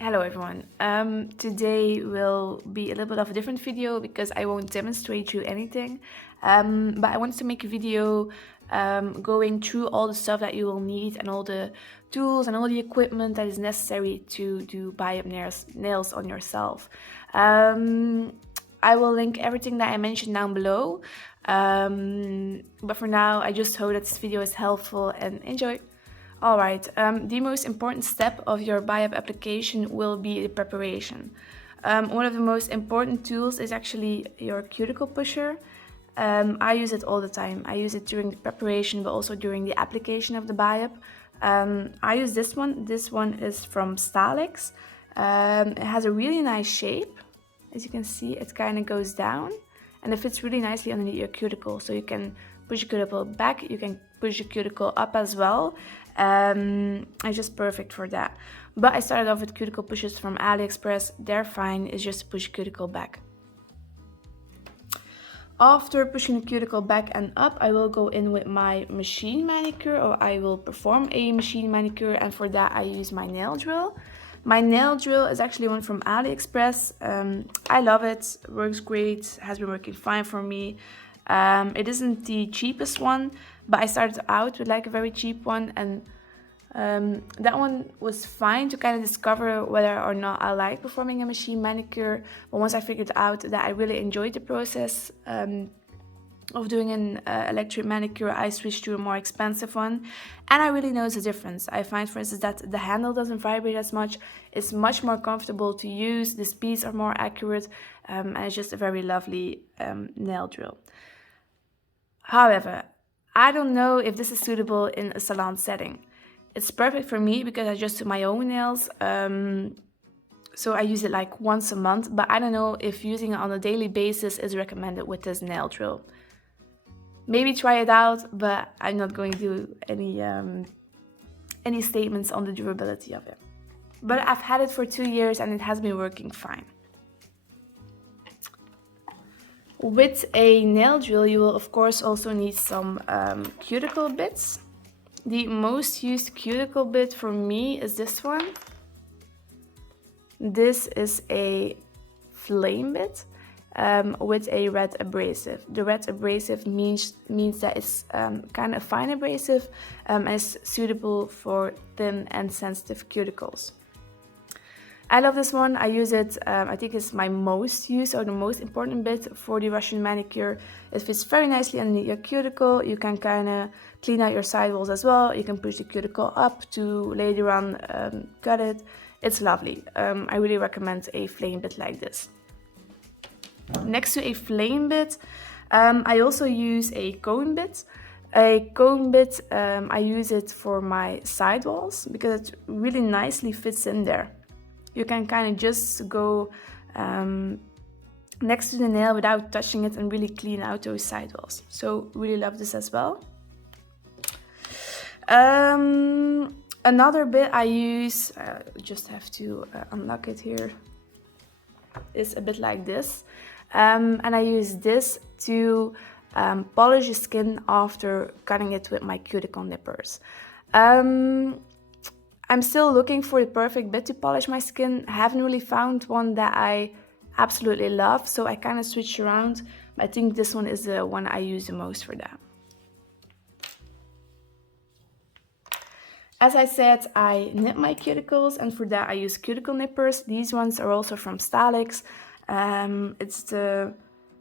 Hello everyone. Today will be a little bit of a different video because I won't demonstrate you anything. But I wanted to make a video going through all the stuff that you will need and all the tools and all the equipment that is necessary to do Biab nails on yourself. I will link everything that I mentioned down below. But for now, I just hope that this video is helpful and enjoy. Alright, the most important step of your Biab application will be the preparation. One of the most important tools is actually your cuticle pusher. I use it all the time. I use it during the preparation but also during the application of the Biab. I use this one. This one is from Stalex. It has a really nice shape. As you can see, it kind of goes down and it fits really nicely underneath your cuticle. So you can push your cuticle back, you can push your cuticle up as well. It's just perfect for that. But I started off with cuticle pushers from AliExpress. They're fine, it's just to push cuticle back. After pushing the cuticle back and up, I will go in with my machine manicure, or I will perform a machine manicure, and for that I use my nail drill. My nail drill is actually one from AliExpress. I love it, works great, has been working fine for me. It isn't the cheapest one, but I started out with like a very cheap one, and that one was fine to kind of discover whether or not I like performing a machine manicure. But once I figured out that I really enjoyed the process of doing an electric manicure, I switched to a more expensive one, and I really noticed a difference. I find, for instance, that the handle doesn't vibrate as much. It's much more comfortable to use, the speeds are more accurate, and it's just a very lovely nail drill. However, I don't know if this is suitable in a salon setting. It's perfect for me because I just do my own nails, so I use it like once a month, but I don't know if using it on a daily basis is recommended with this nail drill. Maybe try it out, but I'm not going to do any statements on the durability of it. But I've had it for 2 years and it has been working fine. With a nail drill, you will of course also need some cuticle bits. The most used cuticle bit for me is this one. This is a flame bit with a red abrasive. The red abrasive means that it's kind of fine abrasive and is suitable for thin and sensitive cuticles. I love this one. I use it, I think it's my most used or the most important bit for the Russian manicure. It fits very nicely underneath your cuticle. You can kind of clean out your sidewalls as well. You can push the cuticle up to later on cut it. It's lovely. I really recommend a flame bit like this. Next to a flame bit, I also use a cone bit. A cone bit, I use it for my sidewalls because it really nicely fits in there. You can kind of just go next to the nail without touching it and really clean out those sidewalls. So really love this as well. Another bit I use, just have to unlock it here, is a bit like this. And I use this to polish the skin after cutting it with my cuticle nippers. I'm still looking for the perfect bit to polish my skin. I haven't really found one that I absolutely love, so I kind of switch around. I think this one is the one I use the most for that. As I said, I nip my cuticles, and for that I use cuticle nippers. These ones are also from Stalex. It's the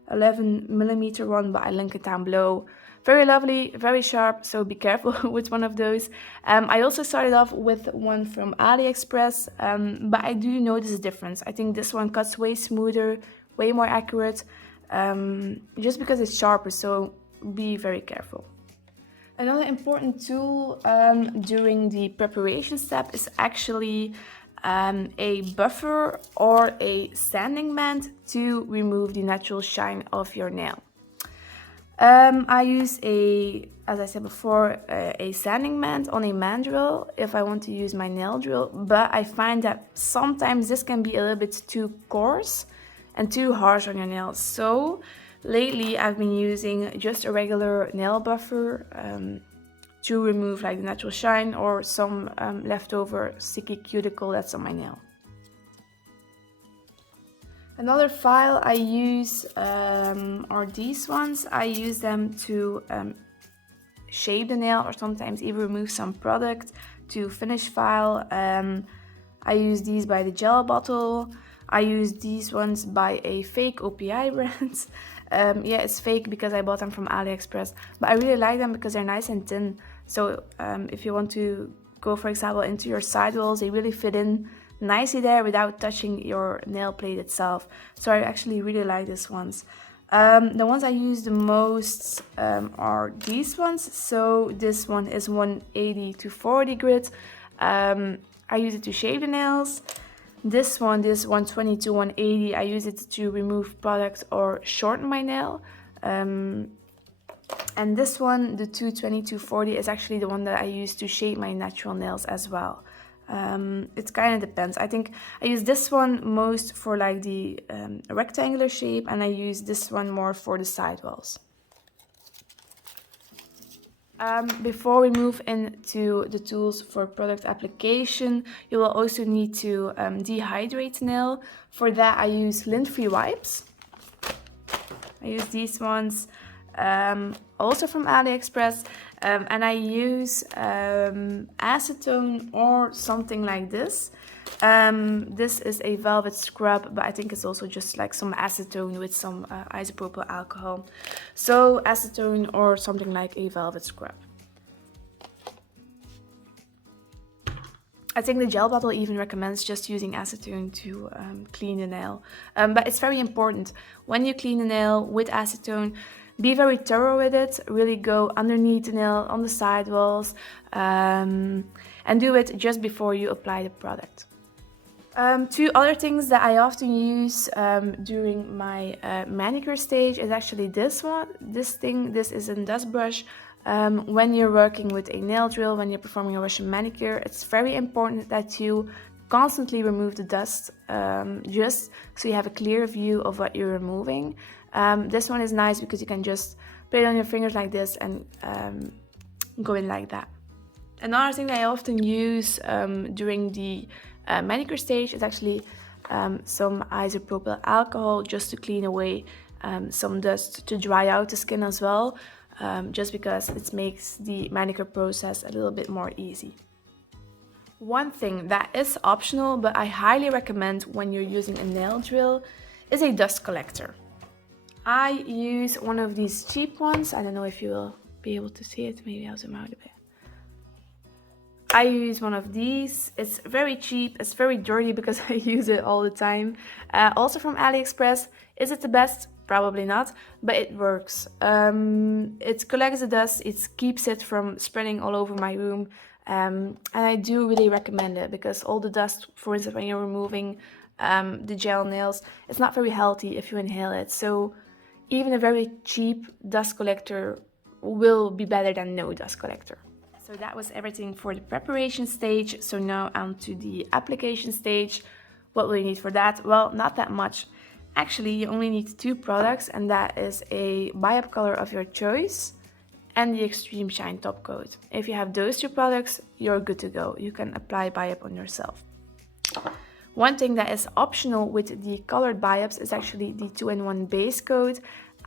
11mm one, but I link it down below. Very lovely, very sharp, so be careful with one of those. I also started off with one from AliExpress, but I do notice a difference. I think this one cuts way smoother, way more accurate, just because it's sharper, so be very careful. Another important tool during the preparation step is actually a buffer or a sanding band to remove the natural shine of your nail. I use as I said before, a sanding band on a mandrel if I want to use my nail drill, but I find that sometimes this can be a little bit too coarse and too harsh on your nails. So lately I've been using just a regular nail buffer to remove like the natural shine or some leftover sticky cuticle that's on my nail. Another file I use are these ones. I use them to shape the nail or sometimes even remove some product. To finish file, I use these by the gel bottle. I use these ones by a fake OPI brand. Yeah, it's fake because I bought them from AliExpress, but I really like them because they're nice and thin. So if you want to go, for example, into your sidewalls, they really fit in nicely there without touching your nail plate itself. So I actually really like these ones. The ones I use the most are these ones. So this one is 180 to 40 grit. I use it to shape the nails. This 120 to 180, I use it to remove product or shorten my nail. And this one, the 220 to 40, is actually the one that I use to shape my natural nails as well. It kind of depends. I think I use this one most for like the rectangular shape, and I use this one more for the sidewalls. Before we move into the tools for product application, you will also need to dehydrate the nail. For that, I use lint-free wipes. I use these ones also from AliExpress, and I use acetone or something like this. This is a velvet scrub, but I think it's also just like some acetone with some isopropyl alcohol. So acetone or something like a velvet scrub. I think the gel bottle even recommends just using acetone to clean the nail. But it's very important when you clean the nail with acetone, be very thorough with it. Really go underneath the nail, on the sidewalls, and do it just before you apply the product. Two other things that I often use during my manicure stage is actually this one. This is a dust brush. When you're working with a nail drill, when you're performing a Russian manicure, it's very important that you constantly remove the dust, just so you have a clear view of what you're removing. This one is nice because you can just put it on your fingers like this and go in like that. Another thing that I often use during the manicure stage is actually some isopropyl alcohol, just to clean away some dust, to dry out the skin as well, just because it makes the manicure process a little bit more easy. One thing that is optional, but I highly recommend when you're using a nail drill, is a dust collector. I use one of these cheap ones. I don't know if you will be able to see it. Maybe I'll zoom out a bit. I use one of these. It's very cheap. It's very dirty because I use it all the time. Also from AliExpress. Is it the best? Probably not, but it works. It collects the dust. It keeps it from spreading all over my room. And I do really recommend it because all the dust, for instance, when you're removing the gel nails, it's not very healthy if you inhale it. So even a very cheap dust collector will be better than no dust collector. So that was everything for the preparation stage. So now on to the application stage. What will you need for that? Well, not that much. Actually, you only need two products, and that is a Biab color of your choice and the Extreme Shine Top Coat. If you have those two products, you're good to go. You can apply Biab on yourself. One thing that is optional with the colored Biabs is actually the 2-in-1 base coat.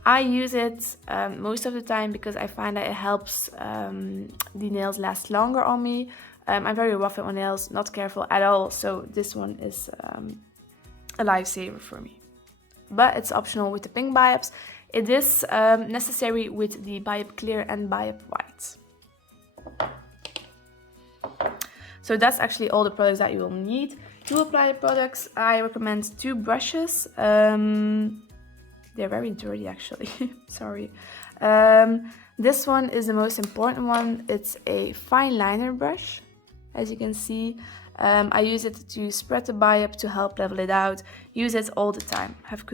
I use it most of the time because I find that it helps the nails last longer on me. I'm very rough with my nails, not careful at all, so this one is a lifesaver for me. But it's optional with the pink Biabs. It is necessary with the Biab Clear and Biab White. So that's actually all the products that you will need. To apply the products, I recommend two brushes. They're very dirty actually, sorry. This one is the most important one. It's a fine liner brush, as you can see. I use it to spread the Biab to help level it out. Use it all the time. Have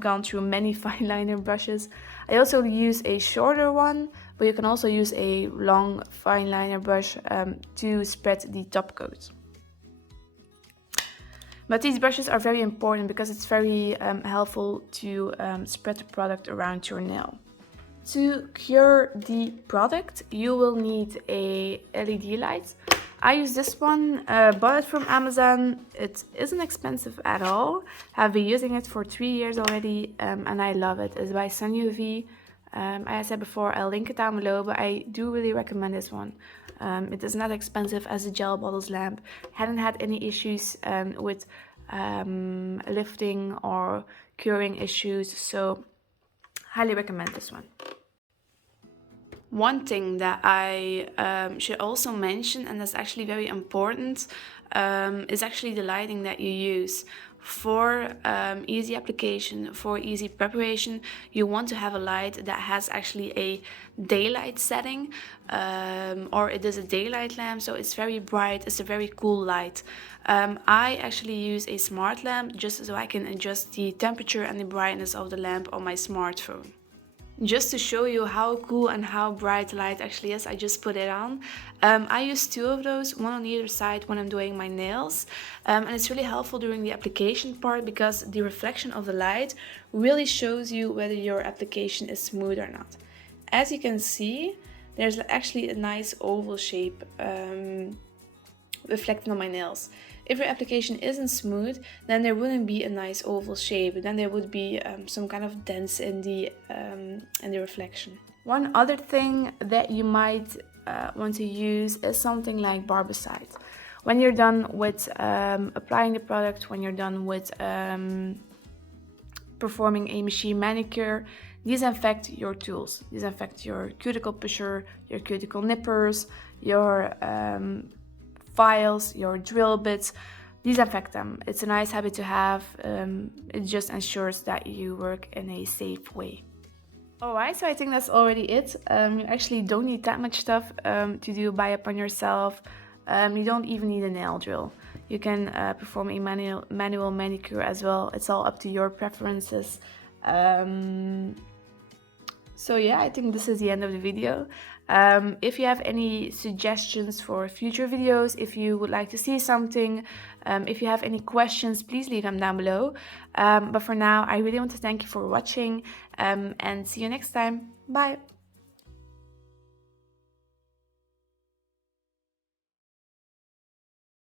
gone through many fine liner brushes. I also use a shorter one, but you can also use a long fine liner brush to spread the top coat. But these brushes are very important because it's very helpful to spread the product around your nail. To cure the product, you will need a LED light. I use this one, bought it from Amazon. It isn't expensive at all. I've been using it for 3 years already, and I love it. It's by Sun UV. As I said before, I'll link it down below, but I do really recommend this one. It is not expensive as a gel bottles lamp. Hadn't had any issues with lifting or curing issues, so highly recommend this one. One thing that I should also mention, and that's actually very important, is actually the lighting that you use. For easy application, for easy preparation, you want to have a light that has actually a daylight setting, or it is a daylight lamp, so it's very bright, it's a very cool light. I actually use a smart lamp just so I can adjust the temperature and the brightness of the lamp on my smartphone. Just to show you how cool and how bright the light actually is, I just put it on. I use 2 of those, one on either side when I'm doing my nails. And it's really helpful during the application part because the reflection of the light really shows you whether your application is smooth or not. As you can see, there's actually a nice oval shape reflecting on my nails. If your application isn't smooth, then there wouldn't be a nice oval shape. Then there would be some kind of dents in the reflection. One other thing that you might want to use is something like Barbicide. When you're done with applying the product, when you're done with performing a machine manicure, disinfect your tools. Disinfect your cuticle pusher, your cuticle nippers, your files, your drill bits. Disinfect them. It's a nice habit to have. It just ensures that you work in a safe way. Alright, so I think that's already it. You actually don't need that much stuff to do Biab on yourself. You don't even need a nail drill. You can perform a manual manicure as well. It's all up to your preferences. So yeah, I think this is the end of the video. If you have any suggestions for future videos, if you would like to see something, if you have any questions, please leave them down below. But for now, I really want to thank you for watching and see you next time. Bye!